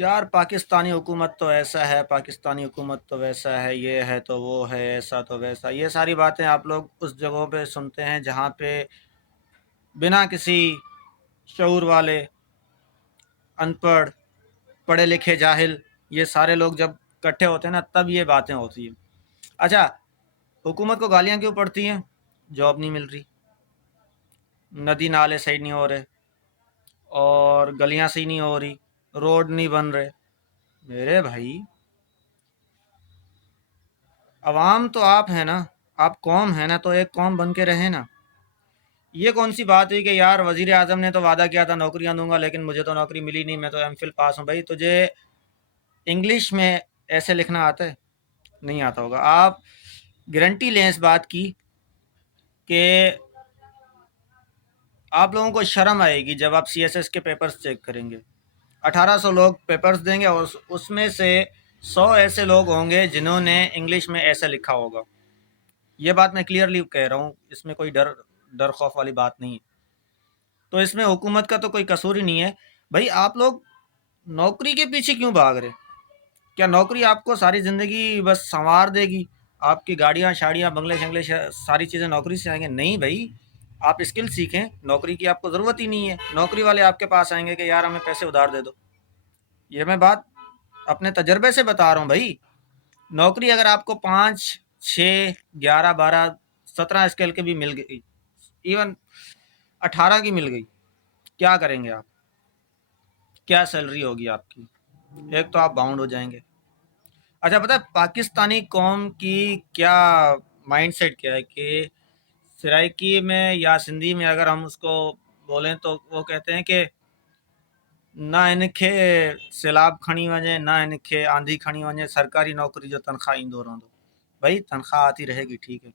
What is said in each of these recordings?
یار پاکستانی حکومت تو ایسا ہے، پاکستانی حکومت تو ویسا ہے، یہ ہے تو وہ ہے، ایسا تو ویسا، یہ ساری باتیں آپ لوگ اس جگہوں پہ سنتے ہیں جہاں پہ بنا کسی شعور والے، ان پڑھ، پڑھے لکھے جاہل، یہ سارے لوگ جب کٹھے ہوتے ہیں نا تب یہ باتیں ہوتی ہیں۔ اچھا، حکومت کو گالیاں کیوں پڑتی ہیں؟ جاب نہیں مل رہی، ندی نالے صحیح نہیں ہو رہے، اور گلیاں صحیح نہیں ہو رہی، روڈ نہیں بن رہے۔ میرے بھائی، عوام تو آپ ہیں نا، آپ قوم ہیں نا، تو ایک قوم بن کے رہیں نا۔ یہ کون سی بات ہوئی کہ یار وزیر اعظم نے تو وعدہ کیا تھا نوکریاں دوں گا لیکن مجھے تو نوکری ملی نہیں، میں تو ایم فل پاس ہوں۔ بھائی تجھے انگلش میں ایسے لکھنا آتا ہے؟ نہیں آتا ہوگا۔ آپ گارنٹی لیں اس بات کی کہ آپ لوگوں کو شرم آئے گی جب آپ سی ایس ایس کے پیپرز چیک کریں گے۔ 1800 لوگ پیپرز دیں گے اور اس میں سے 100 ایسے لوگ ہوں گے جنہوں نے انگلش میں ایسے لکھا ہوگا۔ یہ بات میں کلیئرلی کہہ رہا ہوں، اس میں کوئی ڈر خوف والی بات نہیں ہے۔ تو اس میں حکومت کا تو کوئی قصور ہی نہیں ہے۔ بھائی آپ لوگ نوکری کے پیچھے کیوں بھاگ رہے؟ کیا نوکری آپ کو ساری زندگی بس سنوار دے گی؟ آپ کی گاڑیاں شاڑیاں بنگلے شنگلے ساری چیزیں نوکری سے آئیں گے؟ نہیں بھائی، آپ اسکل سیکھیں، نوکری کی آپ کو ضرورت ہی نہیں ہے۔ نوکری والے آپ کے پاس آئیں گے کہ یار ہمیں پیسے ادھار دے دو۔ یہ میں بات اپنے تجربے سے بتا رہا ہوں بھائی۔ نوکری اگر آپ کو 5 6 11 12 17 اسکیل کے بھی مل گئی، ایون 18 کی مل گئی، کیا کریں گے آپ؟ کیا سیلری ہوگی آپ کی؟ ایک تو آپ باؤنڈ ہو جائیں گے۔ اچھا پتہ ہے پاکستانی قوم کی کیا مائنڈ سیٹ کیا ہے کہ سرائکی میں یا سندھی میں اگر ہم اس کو بولیں تو وہ کہتے ہیں کہ نہ انکھے سیلاب کھڑی وجے، نہ انکھے آندھی کھڑی وجے، سرکاری نوکری جو تنخواہ ایندو رہندو۔ بھائی تنخواہ آتی رہے گی ٹھیک ہے،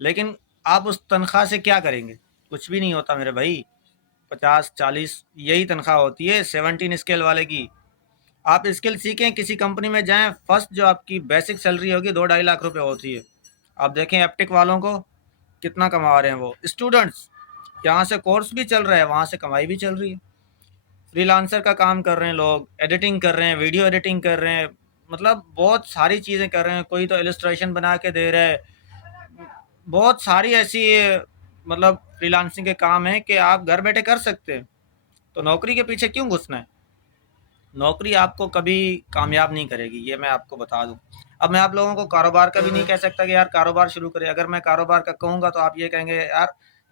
لیکن آپ اس تنخواہ سے کیا کریں گے؟ کچھ بھی نہیں ہوتا میرے بھائی۔ 50 40 یہی تنخواہ ہوتی ہے 17 اسکیل والے کی۔ آپ اسکل سیکھیں، کسی کمپنی میں جائیں، فرسٹ جو آپ کی بیسک سیلری ہوگی 2-2.5 لاکھ روپے ہوتی ہے۔ آپ دیکھیں ایپٹک والوں کو کتنا کما رہے ہیں وہ اسٹوڈنٹس، یہاں سے کورس بھی چل رہا ہے، وہاں سے کمائی بھی چل رہی ہے۔ فری لانسر کا کام کر رہے ہیں لوگ، ایڈیٹنگ کر رہے ہیں، ویڈیو ایڈیٹنگ کر رہے ہیں، مطلب بہت ساری چیزیں کر رہے ہیں۔ کوئی تو السٹریشن بنا کے دے رہا ہے، بہت ساری ایسی مطلب فری لانسنگ کے کام ہیں کہ آپ گھر بیٹھے کر سکتے ہیں۔ تو نوکری کے پیچھے کیوں گھسنا ہے؟ نوکری آپ کو کبھی کامیاب نہیں کرے گی، یہ میں آپ کو بتا دوں۔ اب میں آپ لوگوں کو کاروبار کا بھی نہیں کہہ سکتا کہ یار کاروبار شروع کرے۔ اگر میں کاروبار کا کہوں گا تو آپ یہ کہیں گے یار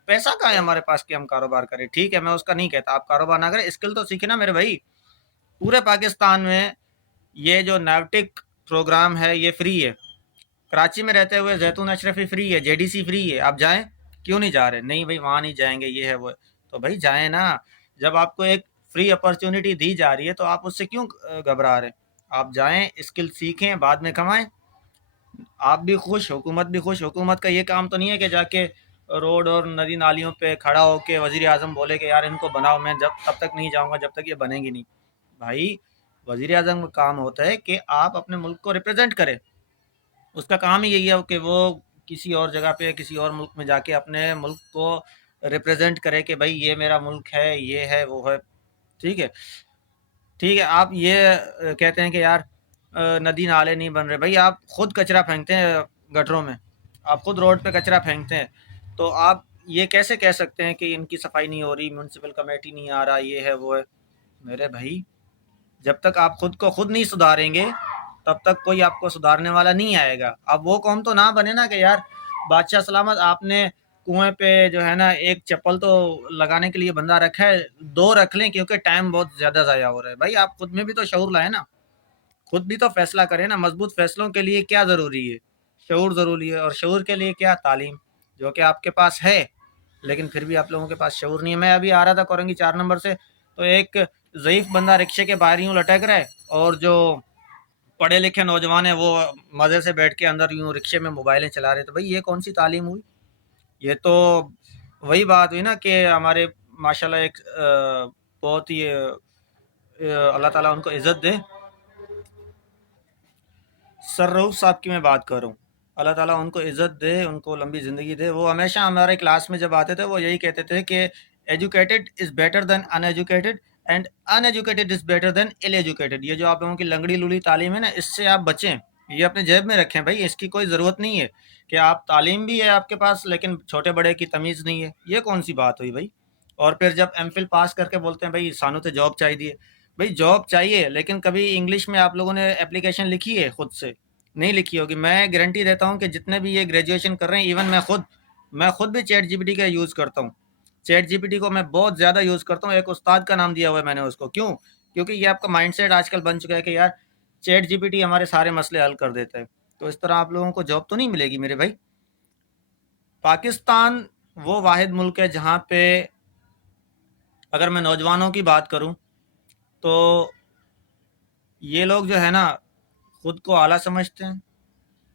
پیسہ کہاں ہے ہمارے پاس کہ ہم کاروبار کریں۔ ٹھیک ہے، میں اس کا نہیں کہتا آپ کاروبار نہ کریں، اسکل تو سیکھیں نا میرے بھائی۔ پورے پاکستان میں یہ جو نیوٹک پروگرام ہے یہ فری ہے۔ کراچی میں رہتے ہوئے زیتون اشرفی فری ہے، جے ڈی سی فری ہے، آپ جائیں؟ کیوں نہیں جا رہے؟ نہیں بھائی وہاں نہیں جائیں گے، یہ ہے وہ ہے۔ تو بھائی جائیں نا، جب آپ کو ایک فری اپرچونٹی دی جا رہی ہے تو آپ اس سے کیوں گھبرا رہے؟ آپ جائیں، اسکل سیکھیں، بعد میں کمائیں، آپ بھی خوش، حکومت بھی خوش۔ حکومت کا یہ کام تو نہیں ہے کہ جا کے روڈ اور ندی نالیوں پہ کھڑا ہو کے وزیر اعظم بولے کہ یار ان کو بناؤ، میں جب تب تک نہیں جاؤں گا جب تک یہ بنے گی نہیں۔ بھائی وزیر اعظم کا کام ہوتا ہے کہ آپ اپنے ملک کو ریپرزینٹ کریں، اس کا کام ہی یہی ہے کہ وہ کسی اور جگہ پہ کسی اور ملک میں جا کے اپنے ملک کو ریپرزینٹ کرے کہ بھائی یہ میرا ملک ہے، یہ ہے وہ ہے۔ ٹھیک ہے، ٹھیک ہے۔ آپ یہ کہتے ہیں کہ یار ندی نالے نہیں بن رہے، بھائی آپ خود کچرا پھینکتے ہیں گٹروں میں، آپ خود روڈ پہ کچرا پھینکتے ہیں، تو آپ یہ کیسے کہہ سکتے ہیں کہ ان کی صفائی نہیں ہو رہی، میونسپل کمیٹی نہیں آ رہا، یہ ہے وہ ہے؟ میرے بھائی جب تک آپ خود کو خود نہیں سدھاریں گے تب تک کوئی آپ کو سدھارنے والا نہیں آئے گا۔ اب وہ قوم تو نہ بنے نا کہ یار بادشاہ سلامت آپ نے کنویں پہ جو ہے نا ایک چپل تو لگانے کے لیے بندہ رکھا ہے، 2 رکھ لیں کیونکہ ٹائم بہت زیادہ ضائع ہو رہا ہے۔ بھائی آپ خود میں بھی تو شعور لائیں نا، خود بھی تو فیصلہ کریں نا۔ مضبوط فیصلوں کے لیے کیا ضروری ہے؟ شعور ضروری ہے، اور شعور کے لیے کیا؟ تعلیم، جو کہ آپ کے پاس ہے لیکن پھر بھی آپ لوگوں کے پاس شعور نہیں ہے۔ میں ابھی آ رہا تھا کورنگی 4 نمبر سے، تو ایک ضعیف بندہ رکشے کے باہر یوں لٹک رہا ہے، اور جو پڑھے لکھے نوجوان ہیں وہ مزے سے بیٹھ کے اندر یوں رکشے میں موبائلیں چلا رہے۔ تو بھائی یہ کون سی تعلیم ہوئی؟ یہ تو وہی بات ہوئی نا کہ ہمارے ماشاءاللہ ایک بہت ہی اللہ تعالیٰ ان کو عزت دے، سر رؤف صاحب کی میں بات کر رہا ہوں، اللہ تعالیٰ ان کو عزت دے، ان کو لمبی زندگی دے۔ وہ ہمیشہ ہمارے کلاس میں جب آتے تھے وہ یہی کہتے تھے کہ educated is better than uneducated and uneducated is better than ill educated. یہ جو آپ لوگوں کی لنگڑی لولی تعلیم ہے نا، اس سے آپ بچیں. یہ اپنے جیب میں رکھیں بھائی، اس کی کوئی ضرورت نہیں ہے کہ آپ تعلیم بھی ہے آپ کے پاس لیکن چھوٹے بڑے کی تمیز نہیں ہے. یہ کون سی بات ہوئی بھائی؟ اور پھر جب ایم فل پاس کر کے بولتے ہیں بھائی سانو تو جاب چاہیے. بھائی جاب چاہیے لیکن کبھی انگلش میں آپ لوگوں نے اپلیکیشن لکھی ہے خود سے؟ نہیں لکھی ہوگی. میں گارنٹی دیتا ہوں کہ جتنے بھی یہ گریجویشن کر رہے ہیں، ایون میں خود بھی چیٹ جی پی ٹی کا یوز کرتا ہوں. چیٹ جی پی ٹی کو میں بہت زیادہ یوز کرتا ہوں. ایک استاد کا نام دیا ہوا ہے میں نے اس کو. کیوں؟ کیونکہ یہ آپ کا مائنڈ سیٹ آج کل بن چکا ہے کہ یار چیٹ جی پی ٹی ہمارے سارے مسئلے حل کر دیتا ہے. تو اس طرح آپ لوگوں کو جاب تو نہیں ملے گی میرے بھائی. پاکستان وہ واحد ملک ہے جہاں پہ اگر میں نوجوانوں کی بات کروں تو یہ لوگ جو ہے نا خود کو اعلیٰ سمجھتے ہیں،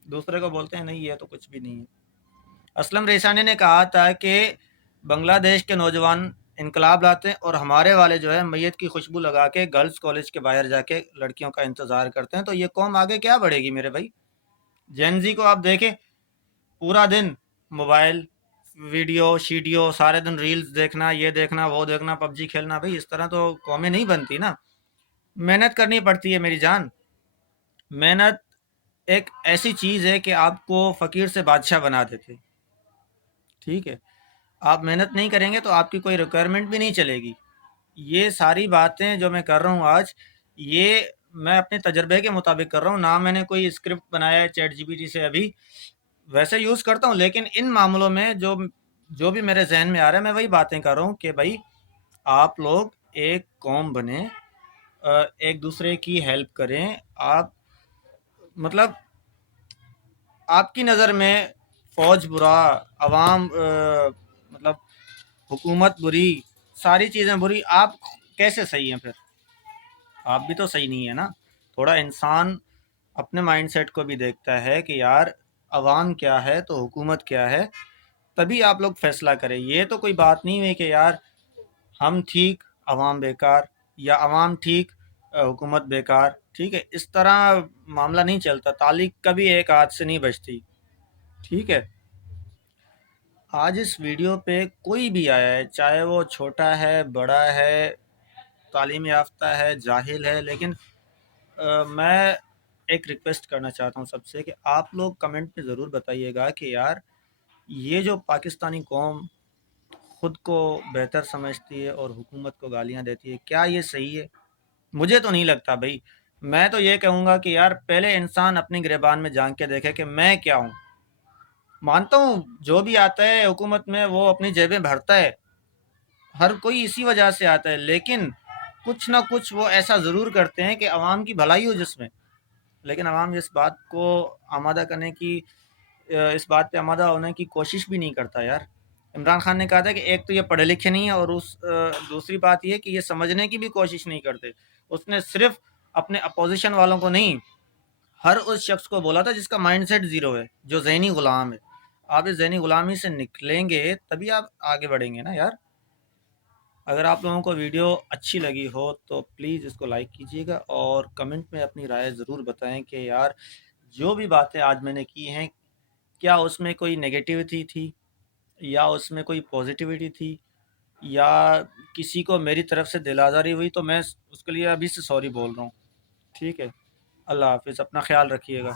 دوسرے کو بولتے ہیں نہیں یہ تو کچھ بھی نہیں ہے. اسلم ریسانی نے کہا تھا کہ بنگلہ دیش کے نوجوان انقلاب لاتے ہیں اور ہمارے والے جو ہے میت کی خوشبو لگا کے گرلز کالج کے باہر جا کے لڑکیوں کا انتظار کرتے ہیں. تو یہ قوم آگے کیا بڑھے گی میرے بھائی؟ جین زی کو آپ دیکھیں، پورا دن موبائل، ویڈیو شیڈیو، سارے دن ریلز دیکھنا، یہ دیکھنا وہ دیکھنا، پب جی کھیلنا. بھائی اس طرح تو قومیں نہیں بنتی نا. محنت کرنی پڑتی ہے میری جان. محنت ایک ایسی چیز ہے کہ آپ کو فقیر سے بادشاہ بنا دیتے. ٹھیک ہے، آپ محنت نہیں کریں گے تو آپ کی کوئی ریکوائرمنٹ بھی نہیں چلے گی. یہ ساری باتیں جو میں کر رہا ہوں آج، یہ میں اپنے تجربے کے مطابق کر رہا ہوں. نہ میں نے کوئی اسکرپٹ بنایا ہے چیٹ جی پی ٹی سے ابھی، ویسے یوز کرتا ہوں لیکن ان معاملوں میں جو بھی میرے ذہن میں آ رہا ہے میں وہی باتیں کر رہا ہوں کہ بھائی آپ لوگ ایک قوم بنیں، ایک دوسرے کی ہیلپ کریں. آپ مطلب آپ کی نظر میں فوج برا، عوام مطلب حکومت بری، ساری چیزیں بری، آپ کیسے صحیح ہیں؟ پھر آپ بھی تو صحیح نہیں ہے نا. تھوڑا انسان اپنے مائنڈ سیٹ کو بھی دیکھتا ہے کہ یار عوام کیا ہے تو حکومت کیا ہے، تبھی آپ لوگ فیصلہ کریں. یہ تو کوئی بات نہیں ہے کہ یار ہم ٹھیک عوام بیکار، یا عوام ٹھیک حکومت بیکار. ٹھیک ہے، اس طرح معاملہ نہیں چلتا. تعلیق کبھی ایک ہاتھ سے نہیں بچتی. ٹھیک ہے، آج اس ویڈیو پہ کوئی بھی آیا ہے، چاہے وہ چھوٹا ہے، بڑا ہے، تعلیم یافتہ ہے، جاہل ہے، لیکن میں ایک ریکویسٹ کرنا چاہتا ہوں سب سے کہ آپ لوگ کمنٹ میں ضرور بتائیے گا کہ یار یہ جو پاکستانی قوم خود کو بہتر سمجھتی ہے اور حکومت کو گالیاں دیتی ہے، کیا یہ صحیح ہے؟ مجھے تو نہیں لگتا بھائی. میں تو یہ کہوں گا کہ یار پہلے انسان اپنی گریبان میں جھانک کے دیکھے کہ میں کیا ہوں. مانتا ہوں جو بھی آتا ہے حکومت میں وہ اپنی جیبیں بھرتا ہے، ہر کوئی اسی وجہ سے آتا ہے، لیکن کچھ نہ کچھ وہ ایسا ضرور کرتے ہیں کہ عوام کی بھلائی ہو جس میں. لیکن عوام اس بات کو آمادہ کرنے کی، اس بات پہ آمادہ ہونے کی کوشش بھی نہیں کرتا یار. عمران خان نے کہا تھا کہ ایک تو یہ پڑھے لکھے نہیں ہیں اور دوسری بات یہ کہ یہ سمجھنے کی بھی کوشش نہیں کرتے. اس نے صرف اپنے اپوزیشن والوں کو نہیں، ہر اس شخص کو بولا تھا جس کا مائنڈ سیٹ زیرو ہے، جو ذہنی غلام ہے. آپ اس ذہنی غلامی سے نکلیں گے تبھی آپ آگے بڑھیں گے نا یار. اگر آپ لوگوں کو ویڈیو اچھی لگی ہو تو پلیز اس کو لائک کیجیے گا اور کمنٹ میں اپنی رائے ضرور بتائیں کہ یار جو بھی باتیں آج میں نے کی ہیں، کیا اس میں کوئی نگیٹیوٹی تھی یا اس میں کوئی پازیٹیوٹی تھی، یا کسی کو میری طرف سے دل آزاری ہوئی تو میں اس کے لیے ابھی سے سوری بول رہا ہوں. ٹھیک ہے، اللہ حافظ، اپنا خیال رکھیے گا.